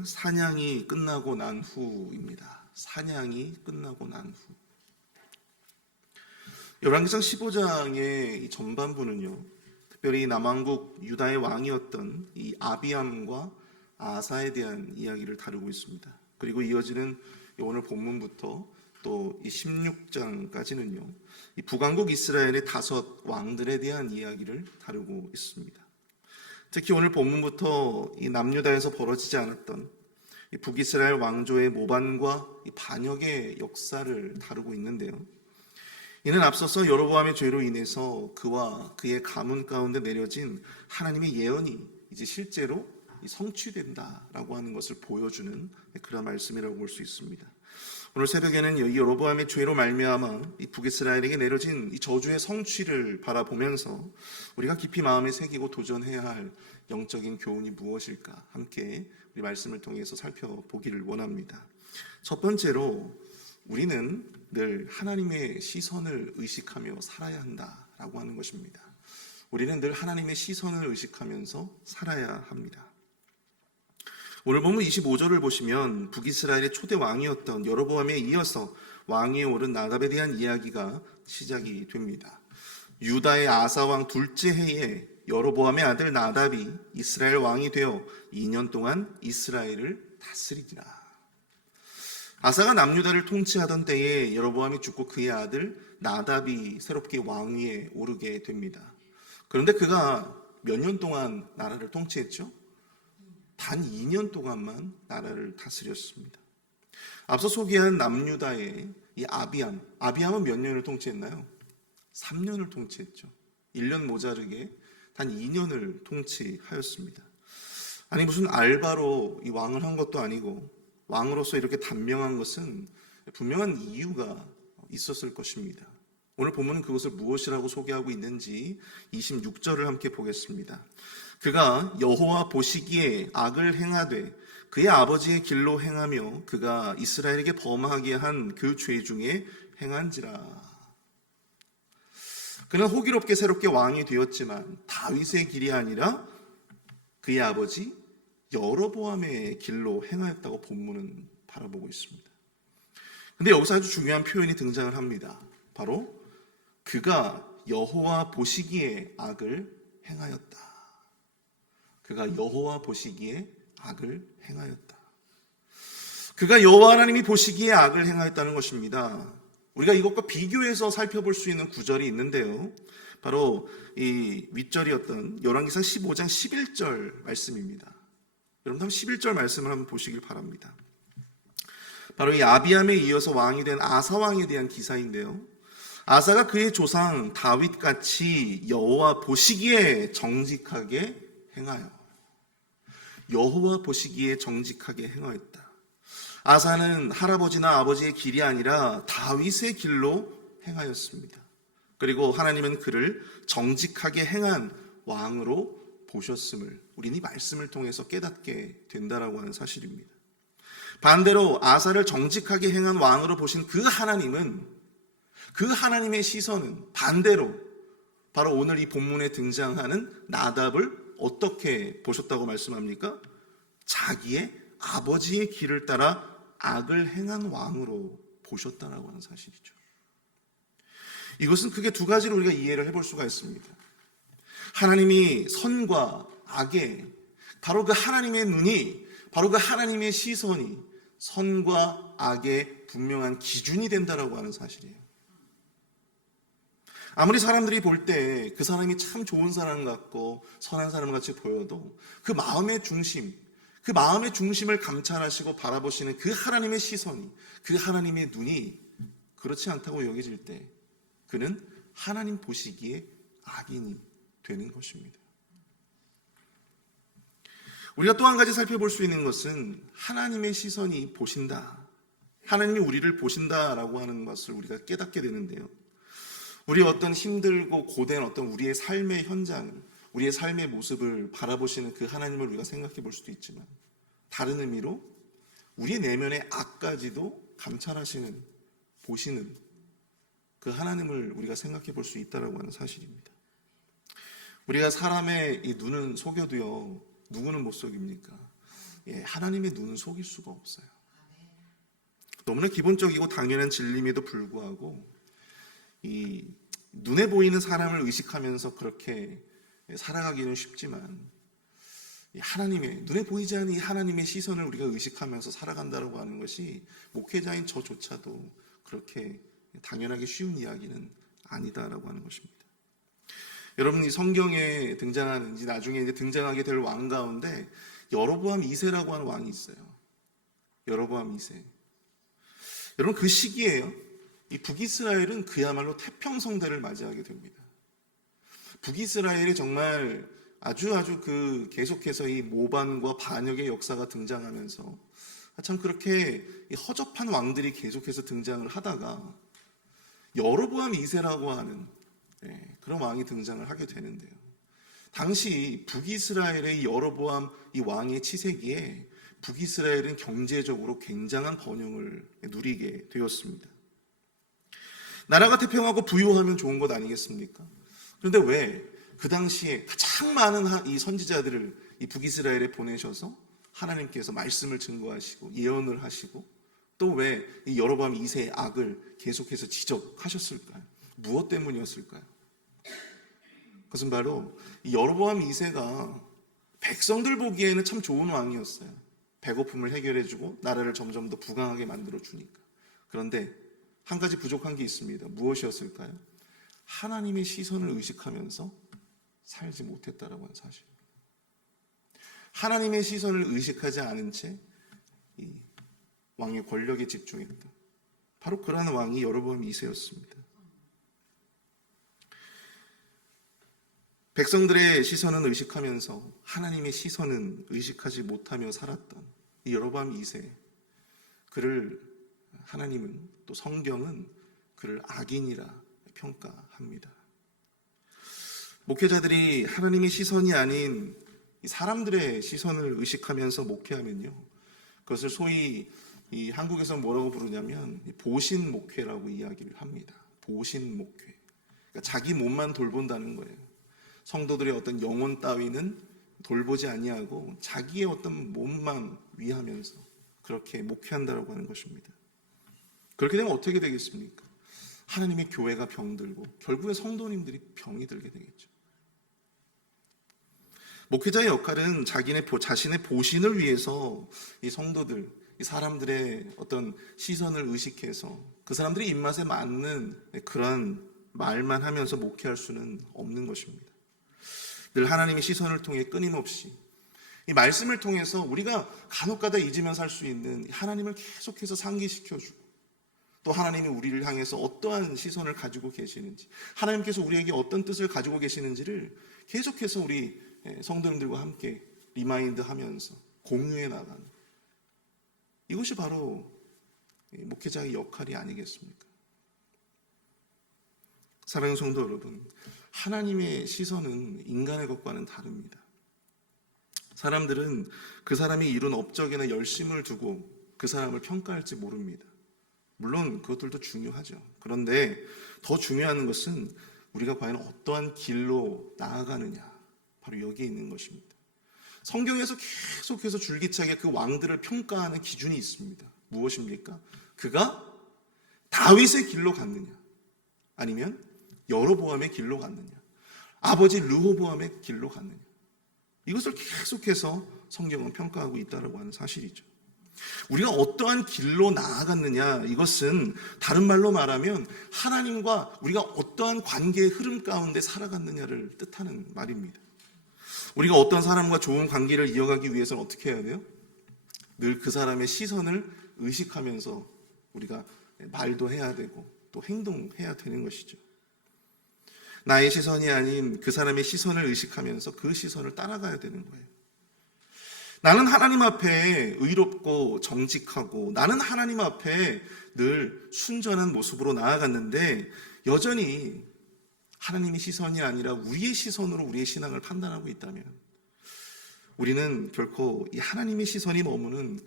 말씀은 사냥이 끝나고 난 후입니다. 사냥이 끝나고 난 후. 열왕기상 15장의 이 전반부는요, 특별히 남왕국 유다의 왕이었던 이 아비암과 아사에 대한 이야기를 다루고 있습니다. 그리고 이어지는 오늘 본문부터 또 이 16장까지는요, 이 북왕국 이스라엘의 5 왕들에 대한 이야기를 다루고 있습니다. 특히 오늘 본문부터 이 남유다에서 벌어지지 않았던 이 북이스라엘 왕조의 모반과 이 반역의 역사를 다루고 있는데요. 이는 앞서서 여로보암의 죄로 인해서 그와 그의 가문 가운데 내려진 하나님의 예언이 이제 실제로 성취된다라고 하는 것을 보여주는 그런 말씀이라고 볼 수 있습니다. 오늘 새벽에는 이 여로보암의 죄로 말미암아 이 북이스라엘에게 내려진 이 저주의 성취를 바라보면서 우리가 깊이 마음에 새기고 도전해야 할 영적인 교훈이 무엇일까 함께 우리 말씀을 통해서 살펴보기를 원합니다. 첫 번째로 우리는 늘 하나님의 시선을 의식하며 살아야 한다라고 하는 것입니다. 우리는 늘 하나님의 시선을 의식하면서 살아야 합니다. 오늘 본문 25절을 보시면 북이스라엘의 초대 왕이었던 여로보암에 이어서 왕위에 오른 나답에 대한 이야기가 시작이 됩니다. 유다의 아사왕 둘째 해에 여로보암의 아들 나답이 이스라엘 왕이 되어 2년 동안 이스라엘을 다스리니라. 아사가 남유다를 통치하던 때에 여로보암이 죽고 그의 아들 나답이 새롭게 왕위에 오르게 됩니다. 그런데 그가 몇 년 동안 나라를 통치했죠? 단 2년 동안만 나라를 다스렸습니다. 앞서 소개한 남유다의 이 아비암은 몇 년을 통치했나요? 3년을 통치했죠. 1년 모자르게 단 2년을 통치하였습니다. 아니 무슨 알바로 이 왕을 한 것도 아니고 왕으로서 이렇게 단명한 것은 분명한 이유가 있었을 것입니다. 오늘 본문은 그것을 무엇이라고 소개하고 있는지 26절을 함께 보겠습니다. 그가 여호와 보시기에 악을 행하되 그의 아버지의 길로 행하며 그가 이스라엘에게 범하게 한 그 죄 중에 행한지라. 그는 호기롭게 새롭게 왕이 되었지만 다윗의 길이 아니라 그의 아버지 여로보암의 길로 행하였다고 본문은 바라보고 있습니다. 근데 여기서 아주 중요한 표현이 등장을 합니다. 바로 그가 여호와 보시기에 악을 행하였다. 그가 여호와 보시기에 악을 행하였다. 그가 여호와 하나님이 보시기에 악을 행하였다는 것입니다. 우리가 이것과 비교해서 살펴볼 수 있는 구절이 있는데요. 바로 이 윗절이었던 열왕기상 15장 11절 말씀입니다. 여러분 한번 11절 말씀을 한번 보시길 바랍니다. 바로 이 아비암에 이어서 왕이 된 아사 왕에 대한 기사인데요. 아사가 그의 조상 다윗같이 여호와 보시기에 정직하게 행하여. 여호와 보시기에 정직하게 행하였다. 아사는 할아버지나 아버지의 길이 아니라 다윗의 길로 행하였습니다. 그리고 하나님은 그를 정직하게 행한 왕으로 보셨음을 우리는 이 말씀을 통해서 깨닫게 된다라고 하는 사실입니다. 반대로 아사를 정직하게 행한 왕으로 보신 그 하나님은 그 하나님의 시선은 반대로 바로 오늘 이 본문에 등장하는 나답을 어떻게 보셨다고 말씀합니까? 자기의 아버지의 길을 따라 악을 행한 왕으로 보셨다라고 하는 사실이죠. 이것은 크게 2가지로 우리가 이해를 해볼 수가 있습니다. 하나님이 선과 악에 바로 그 하나님의 눈이 바로 그 하나님의 시선이 선과 악의 분명한 기준이 된다라고 하는 사실이에요. 아무리 사람들이 볼 때 그 사람이 참 좋은 사람 같고 선한 사람 같이 보여도 그 마음의 중심을 감찰하시고 바라보시는 그 하나님의 시선이, 그 하나님의 눈이 그렇지 않다고 여겨질 때 그는 하나님 보시기에 악인이 되는 것입니다. 우리가 또 한 가지 살펴볼 수 있는 것은 하나님의 시선이 보신다. 하나님이 우리를 보신다라고 하는 것을 우리가 깨닫게 되는데요. 우리의 어떤 힘들고 고된 어떤 우리의 삶의 현장을, 우리의 삶의 모습을 바라보시는 그 하나님을 우리가 생각해 볼 수도 있지만 다른 의미로 우리의 내면의 악까지도 감찰하시는, 보시는 그 하나님을 우리가 생각해 볼 수 있다라고 하는 사실입니다. 우리가 사람의 이 눈은 속여도요, 누구는 못 속입니까? 하나님의 눈은 속일 수가 없어요. 너무나 기본적이고 당연한 진리임에도 불구하고 이 눈에 보이는 사람을 의식하면서 그렇게 살아가기는 쉽지만 하나님의 눈에 보이지 않는 이 하나님의 시선을 우리가 의식하면서 살아간다고 하는 것이 목회자인 저조차도 그렇게 당연하게 쉬운 이야기는 아니다라고 하는 것입니다. 여러분, 이 성경에 등장하는 이제 나중에 이제 등장하게 될 왕 가운데 여로보암 2세라고 하는 왕이 있어요. 여로보암 2세. 여러분, 그 시기에요. 이 북이스라엘은 그야말로 태평성대를 맞이하게 됩니다. 북이스라엘이 정말 아주 그 계속해서 이 모반과 반역의 역사가 등장하면서 참 그렇게 허접한 왕들이 계속해서 등장을 하다가 여로보암 2세라고 하는 그런 왕이 등장을 하게 되는데요. 당시 북이스라엘의 여로보암 이 왕의 치세기에 북이스라엘은 경제적으로 굉장한 번영을 누리게 되었습니다. 나라가 태평하고 부유하면 좋은 것 아니겠습니까? 그런데 왜 그 당시에 가장 많은 이 선지자들을 이 북이스라엘에 보내셔서 하나님께서 말씀을 증거하시고 예언을 하시고 또 왜 이 여로보암 2세의 악을 계속해서 지적하셨을까요? 무엇 때문이었을까요? 그것은 바로 이 여로보암 2세가 백성들 보기에는 참 좋은 왕이었어요. 배고픔을 해결해주고 나라를 점점 더 부강하게 만들어주니까. 그런데 한 가지 부족한 게 있습니다. 무엇이었을까요? 하나님의 시선을 의식하면서 살지 못했다라고 하는 사실입니다. 하나님의 시선을 의식하지 않은 채 이 왕의 권력에 집중했다. 바로 그러한 왕이 여로보암 2세였습니다. 백성들의 시선은 의식하면서 하나님의 시선은 의식하지 못하며 살았던 이 여로보암 2세, 그를 하나님은 또 성경은 그를 악인이라 평가합니다. 목회자들이 하나님의 시선이 아닌 사람들의 시선을 의식하면서 목회하면요, 그것을 소위 이 한국에서 뭐라고 부르냐면 보신 목회라고 이야기를 합니다. 보신 목회. 그러니까 자기 몸만 돌본다는 거예요. 성도들의 어떤 영혼 따위는 돌보지 아니하고 자기의 어떤 몸만 위하면서 그렇게 목회한다라고 하는 것입니다. 그렇게 되면 어떻게 되겠습니까? 하나님의 교회가 병들고 결국에 성도님들이 병이 들게 되겠죠. 목회자의 역할은 자신의 보신을 위해서 이 성도들, 이 사람들의 어떤 시선을 의식해서 그 사람들의 입맛에 맞는 그런 말만 하면서 목회할 수는 없는 것입니다. 늘 하나님의 시선을 통해 끊임없이 이 말씀을 통해서 우리가 간혹가다 잊으면서 할 수 있는 하나님을 계속해서 상기시켜주고 또 하나님이 우리를 향해서 어떠한 시선을 가지고 계시는지, 하나님께서 우리에게 어떤 뜻을 가지고 계시는지를 계속해서 우리 성도님들과 함께 리마인드 하면서 공유해 나가는, 이것이 바로 목회자의 역할이 아니겠습니까? 사랑하는 성도 여러분, 하나님의 시선은 인간의 것과는 다릅니다. 사람들은 그 사람이 이룬 업적이나 열심을 두고 그 사람을 평가할지 모릅니다. 물론 그것들도 중요하죠. 그런데 더 중요한 것은 우리가 과연 어떠한 길로 나아가느냐, 바로 여기에 있는 것입니다. 성경에서 계속해서 줄기차게 그 왕들을 평가하는 기준이 있습니다. 무엇입니까? 그가 다윗의 길로 갔느냐, 아니면 여로보암의 길로 갔느냐, 아버지 르호보암의 길로 갔느냐, 이것을 계속해서 성경은 평가하고 있다고 하는 사실이죠. 우리가 어떠한 길로 나아갔느냐, 이것은 다른 말로 말하면 하나님과 우리가 어떠한 관계의 흐름 가운데 살아갔느냐를 뜻하는 말입니다. 우리가 어떤 사람과 좋은 관계를 이어가기 위해서는 어떻게 해야 돼요? 늘 그 사람의 시선을 의식하면서 우리가 말도 해야 되고 또 행동해야 되는 것이죠. 나의 시선이 아닌 그 사람의 시선을 의식하면서 그 시선을 따라가야 되는 거예요. 나는 하나님 앞에 의롭고 정직하고 나는 하나님 앞에 늘 순전한 모습으로 나아갔는데 여전히 하나님의 시선이 아니라 우리의 시선으로 우리의 신앙을 판단하고 있다면 우리는 결코 이 하나님의 시선이 머무는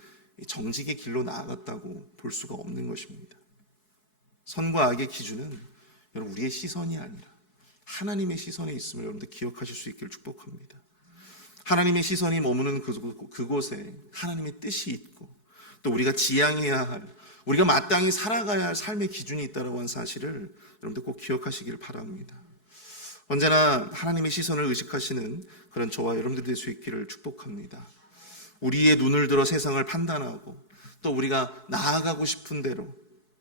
정직의 길로 나아갔다고 볼 수가 없는 것입니다. 선과 악의 기준은 여러분 우리의 시선이 아니라 하나님의 시선에 있음을 여러분들 기억하실 수 있기를 축복합니다. 하나님의 시선이 머무는 그곳에 하나님의 뜻이 있고 또 우리가 지향해야 할, 우리가 마땅히 살아가야 할 삶의 기준이 있다고 하는 사실을 여러분들 꼭 기억하시길 바랍니다. 언제나 하나님의 시선을 의식하시는 그런 저와 여러분들 될 수 있기를 축복합니다. 우리의 눈을 들어 세상을 판단하고 또 우리가 나아가고 싶은 대로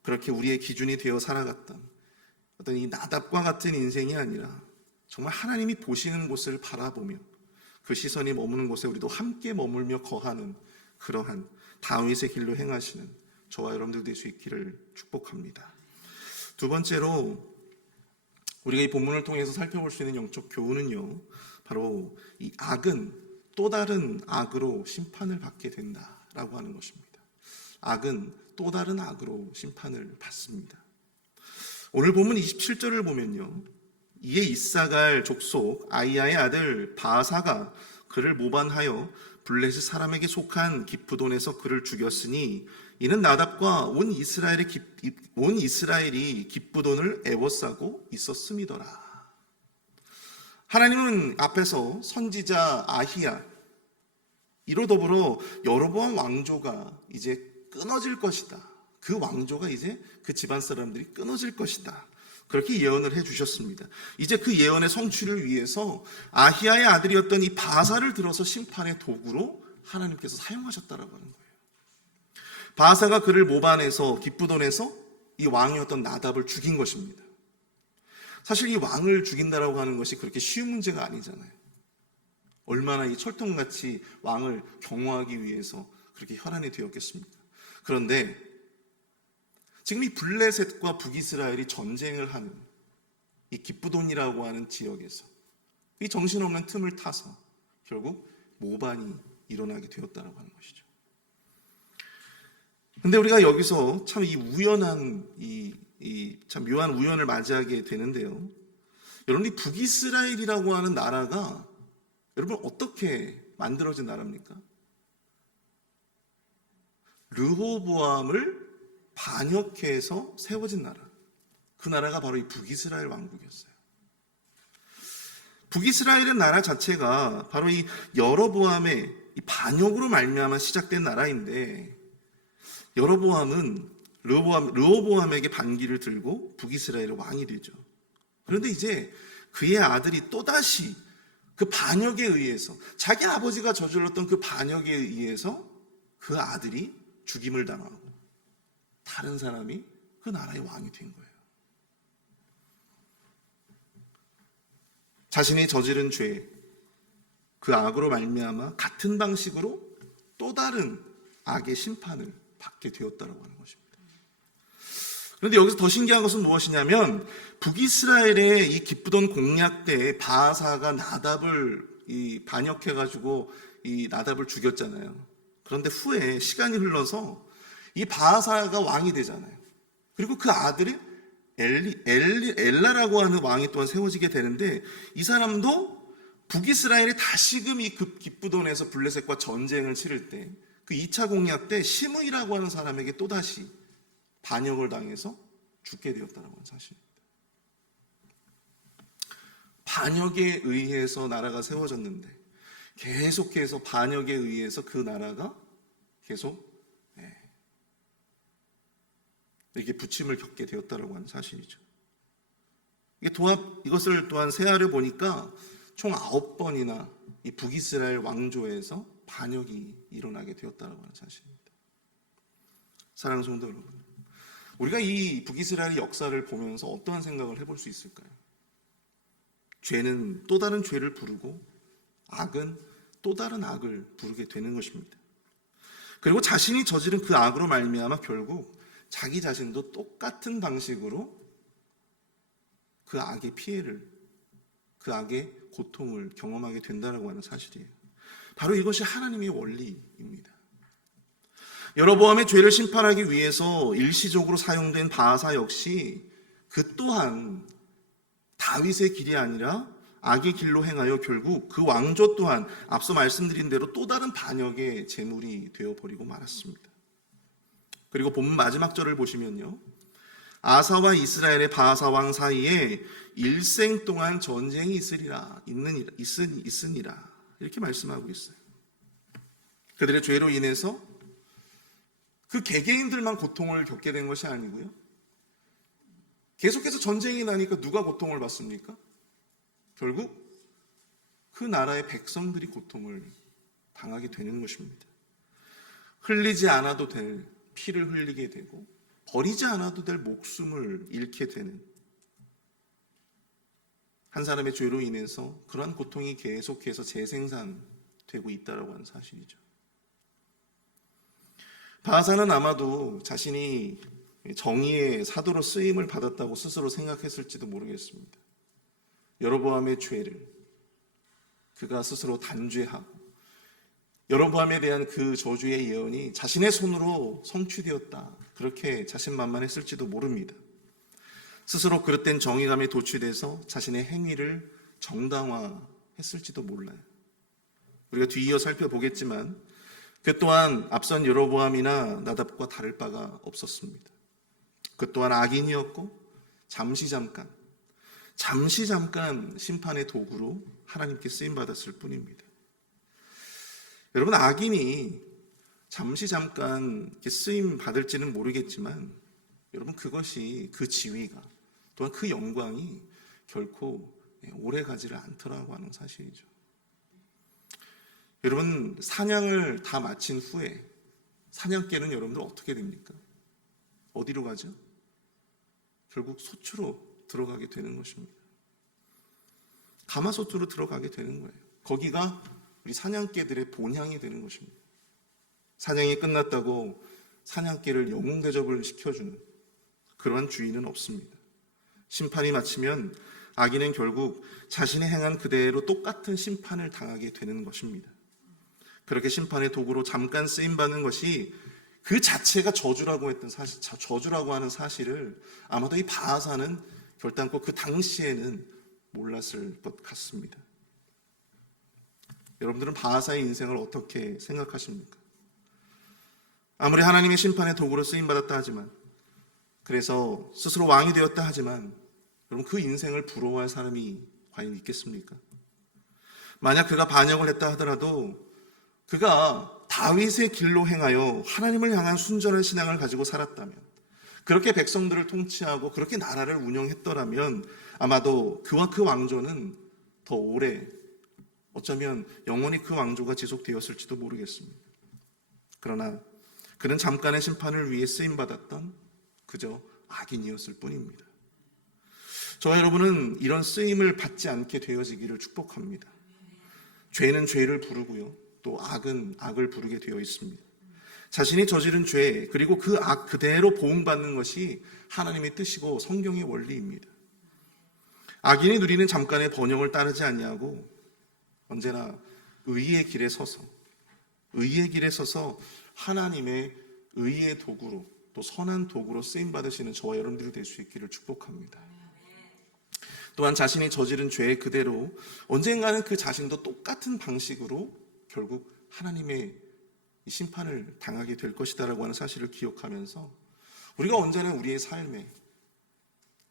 그렇게 우리의 기준이 되어 살아갔던 어떤 이 나답과 같은 인생이 아니라 정말 하나님이 보시는 곳을 바라보며 그 시선이 머무는 곳에 우리도 함께 머물며 거하는 그러한 다윗의 길로 행하시는 저와 여러분들 될 수 있기를 축복합니다. 두 번째로 우리가 이 본문을 통해서 살펴볼 수 있는 영적 교훈은요, 바로 이 악은 또 다른 악으로 심판을 받게 된다라고 하는 것입니다. 악은 또 다른 악으로 심판을 받습니다. 오늘 본문 27절을 보면요, 이에 이사갈 족속 아이야의 아들 바사가 그를 모반하여 블레셋 사람에게 속한 기프돈에서 그를 죽였으니 이는 나답과 온 이스라엘이 기프돈을 애워싸고 있었음이더라. 하나님은 앞에서 선지자 아히야 이로 더불어 여로보암 왕조가 이제 끊어질 것이다. 그 왕조가 이제 그 집안 사람들이 끊어질 것이다. 그렇게 예언을 해주셨습니다. 이제 그 예언의 성취를 위해서 아히야의 아들이었던 이 바사를 들어서 심판의 도구로 하나님께서 사용하셨다라고 하는 거예요. 바사가 그를 모반해서 기프돈에서 이 왕이었던 나답을 죽인 것입니다. 사실 이 왕을 죽인다라고 하는 것이 그렇게 쉬운 문제가 아니잖아요. 얼마나 이 철통같이 왕을 경호하기 위해서 그렇게 혈안이 되었겠습니까? 그런데 지금 이 블레셋과 북이스라엘이 전쟁을 하는 이 기프돈이라고 하는 지역에서 이 정신없는 틈을 타서 결국 모반이 일어나게 되었다라고 하는 것이죠. 근데 우리가 여기서 참 이 우연한 참 묘한 우연을 맞이하게 되는데요. 여러분, 이 북이스라엘이라고 하는 나라가 여러분 어떻게 만들어진 나라입니까? 르호보암을 반역해서 세워진 나라. 그 나라가 바로 이 북이스라엘 왕국이었어요. 북이스라엘의 나라 자체가 바로 이 여로보암의 이 반역으로 말미암아 시작된 나라인데, 여로보암은 르호보암에게 반기를 들고 북이스라엘의 왕이 되죠. 그런데 이제 그의 아들이 또다시 그 반역에 의해서, 자기 아버지가 저질렀던 그 반역에 의해서 그 아들이 죽임을 당하고 다른 사람이 그 나라의 왕이 된 거예요. 자신이 저지른 죄, 그 악으로 말미암아 같은 방식으로 또 다른 악의 심판을 받게 되었다고 하는 것입니다. 그런데 여기서 더 신기한 것은 무엇이냐면, 북이스라엘의 이 기프돈 공략 때 바사가 나답을 반역해가지고 이 나답을 죽였잖아요. 그런데 후에 시간이 흘러서 이 바사가 왕이 되잖아요. 그리고 그 아들이 엘라라고 하는 왕이 또한 세워지게 되는데, 이 사람도 북이스라엘이 다시금 이 기프돈에서 블레셋과 전쟁을 치를 때 그 2차 공략 때 시므이라고 하는 사람에게 또다시 반역을 당해서 죽게 되었다는 사실입니다. 반역에 의해서 나라가 세워졌는데 계속해서 반역에 의해서 그 나라가 계속 이렇게 부침을 겪게 되었다고 하는 사실이죠. 이것을 또한 세하려 보니까 총 9번이나 이 북이스라엘 왕조에서 반역이 일어나게 되었다고 하는 사실입니다. 사랑하는 성도 여러분, 우리가 이 북이스라엘의 역사를 보면서 어떠한 생각을 해볼 수 있을까요? 죄는 또 다른 죄를 부르고 악은 또 다른 악을 부르게 되는 것입니다. 그리고 자신이 저지른 그 악으로 말미암아 결국 자기 자신도 똑같은 방식으로 그 악의 피해를, 그 악의 고통을 경험하게 된다고 하는 사실이에요. 바로 이것이 하나님의 원리입니다. 여로보암의 죄를 심판하기 위해서 일시적으로 사용된 바사 역시 그 또한 다윗의 길이 아니라 악의 길로 행하여 결국 그 왕조 또한 앞서 말씀드린 대로 또 다른 반역의 제물이 되어버리고 말았습니다. 그리고 본문 마지막 절을 보시면요, 아사와 이스라엘의 바사 왕 사이에 일생 동안 전쟁이 있으니라 이렇게 말씀하고 있어요. 그들의 죄로 인해서 그 개개인들만 고통을 겪게 된 것이 아니고요. 계속해서 전쟁이 나니까 누가 고통을 받습니까? 결국 그 나라의 백성들이 고통을 당하게 되는 것입니다. 흘리지 않아도 될 피를 흘리게 되고 버리지 않아도 될 목숨을 잃게 되는, 한 사람의 죄로 인해서 그러한 고통이 계속해서 재생산되고 있다고 하는 사실이죠. 바하사는 아마도 자신이 정의의 사도로 쓰임을 받았다고 스스로 생각했을지도 모르겠습니다. 여로보암의 죄를 그가 스스로 단죄하고 여로보암에 대한 그 저주의 예언이 자신의 손으로 성취되었다, 그렇게 자신만만했을지도 모릅니다. 스스로 그릇된 정의감에 도취돼서 자신의 행위를 정당화했을지도 몰라요. 우리가 뒤이어 살펴보겠지만 그 또한 앞선 여로보암이나 나답과 다를 바가 없었습니다. 그 또한 악인이었고 잠시 잠깐 심판의 도구로 하나님께 쓰임받았을 뿐입니다. 여러분, 악인이 잠시 잠깐 쓰임 받을지는 모르겠지만 여러분, 그것이, 그 지위가 또한 그 영광이 결코 오래 가지를 않더라고 하는 사실이죠. 여러분, 사냥을 다 마친 후에 사냥개는 여러분들 어떻게 됩니까? 어디로 가죠? 결국 소추로 들어가게 되는 것입니다. 가마솥으로 들어가게 되는 거예요. 거기가 우리 사냥개들의 본향이 되는 것입니다. 사냥이 끝났다고 사냥개를 영웅 대접을 시켜주는 그러한 주의는 없습니다. 심판이 마치면 악인은 결국 자신이 행한 그대로 똑같은 심판을 당하게 되는 것입니다. 그렇게 심판의 도구로 잠깐 쓰임받는 것이 그 자체가 저주라고 했던 사실, 저주라고 하는 사실을 아마도 이 바하사는 결단코 그 당시에는 몰랐을 것 같습니다. 여러분들은 바하사의 인생을 어떻게 생각하십니까? 아무리 하나님의 심판의 도구로 쓰임받았다 하지만, 그래서 스스로 왕이 되었다 하지만, 여러분, 그 인생을 부러워할 사람이 과연 있겠습니까? 만약 그가 반역을 했다 하더라도 그가 다윗의 길로 행하여 하나님을 향한 순전한 신앙을 가지고 살았다면, 그렇게 백성들을 통치하고 그렇게 나라를 운영했더라면 아마도 그와 그 왕조는 더 오래, 어쩌면 영원히 그 왕조가 지속되었을지도 모르겠습니다. 그러나 그는 잠깐의 심판을 위해 쓰임받았던 그저 악인이었을 뿐입니다. 저와 여러분은 이런 쓰임을 받지 않게 되어지기를 축복합니다. 죄는 죄를 부르고요, 또 악은 악을 부르게 되어 있습니다. 자신이 저지른 죄, 그리고 그 악 그대로 보응받는 것이 하나님의 뜻이고 성경의 원리입니다. 악인이 누리는 잠깐의 번영을 따르지 아니하고 언제나 의의 길에 서서 하나님의 의의 도구로, 또 선한 도구로 쓰임받으시는 저와 여러분들이 될 수 있기를 축복합니다. 또한 자신이 저지른 죄 그대로 언젠가는 그 자신도 똑같은 방식으로 결국 하나님의 심판을 당하게 될 것이다라고 하는 사실을 기억하면서 우리가 언제나 우리의 삶에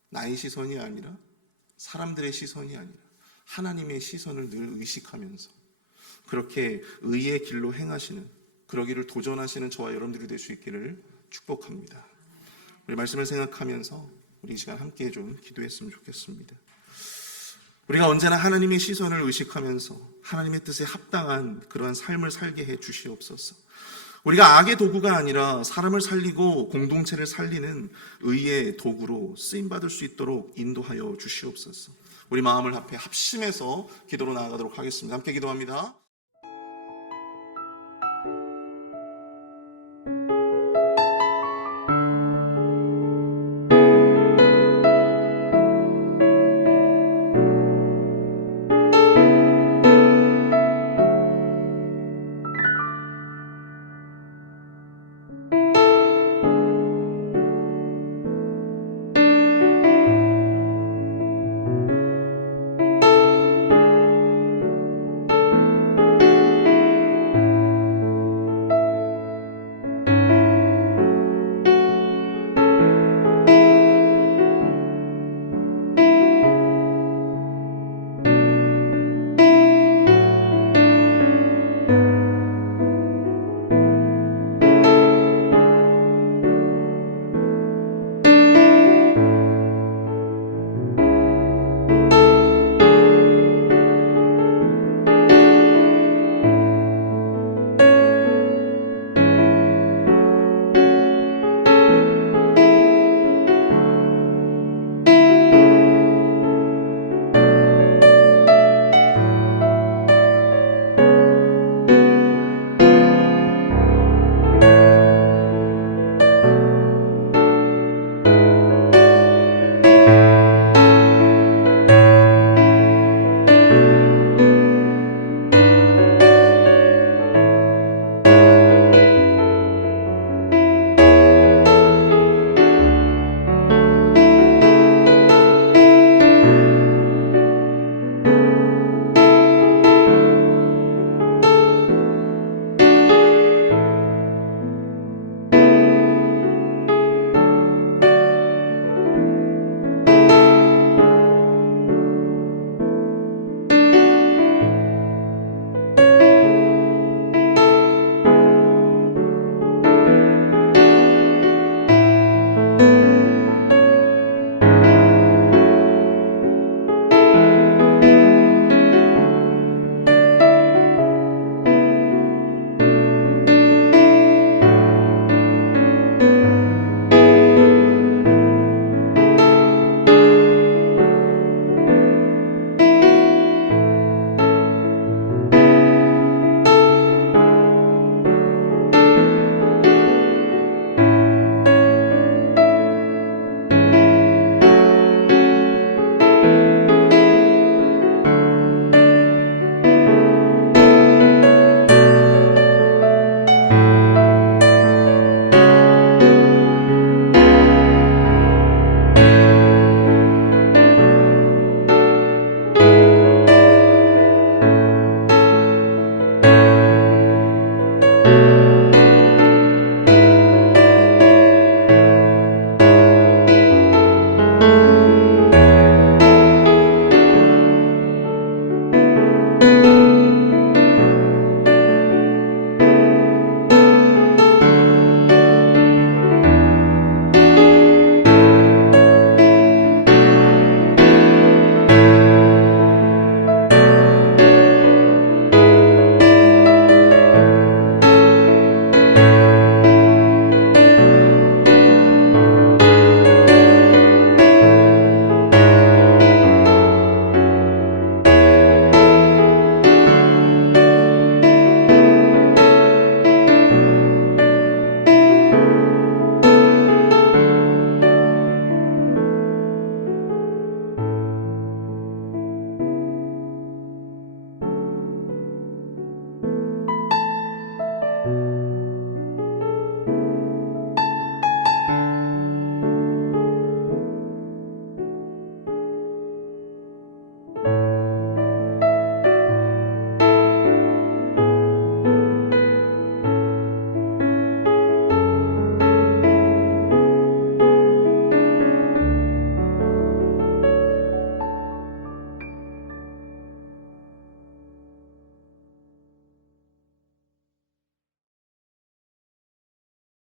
나의 시선이 아니라, 사람들의 시선이 아니라 하나님의 시선을 늘 의식하면서 그렇게 의의 길로 행하시는, 그러기를 도전하시는 저와 여러분들이 될 수 있기를 축복합니다. 우리 말씀을 생각하면서 우리 이 시간 함께 좀 기도했으면 좋겠습니다. 우리가 언제나 하나님의 시선을 의식하면서 하나님의 뜻에 합당한 그러한 삶을 살게 해 주시옵소서. 우리가 악의 도구가 아니라 사람을 살리고 공동체를 살리는 의의 도구로 쓰임받을 수 있도록 인도하여 주시옵소서. 우리 마음을 합해 합심해서 기도로 나아가도록 하겠습니다. 함께 기도합니다.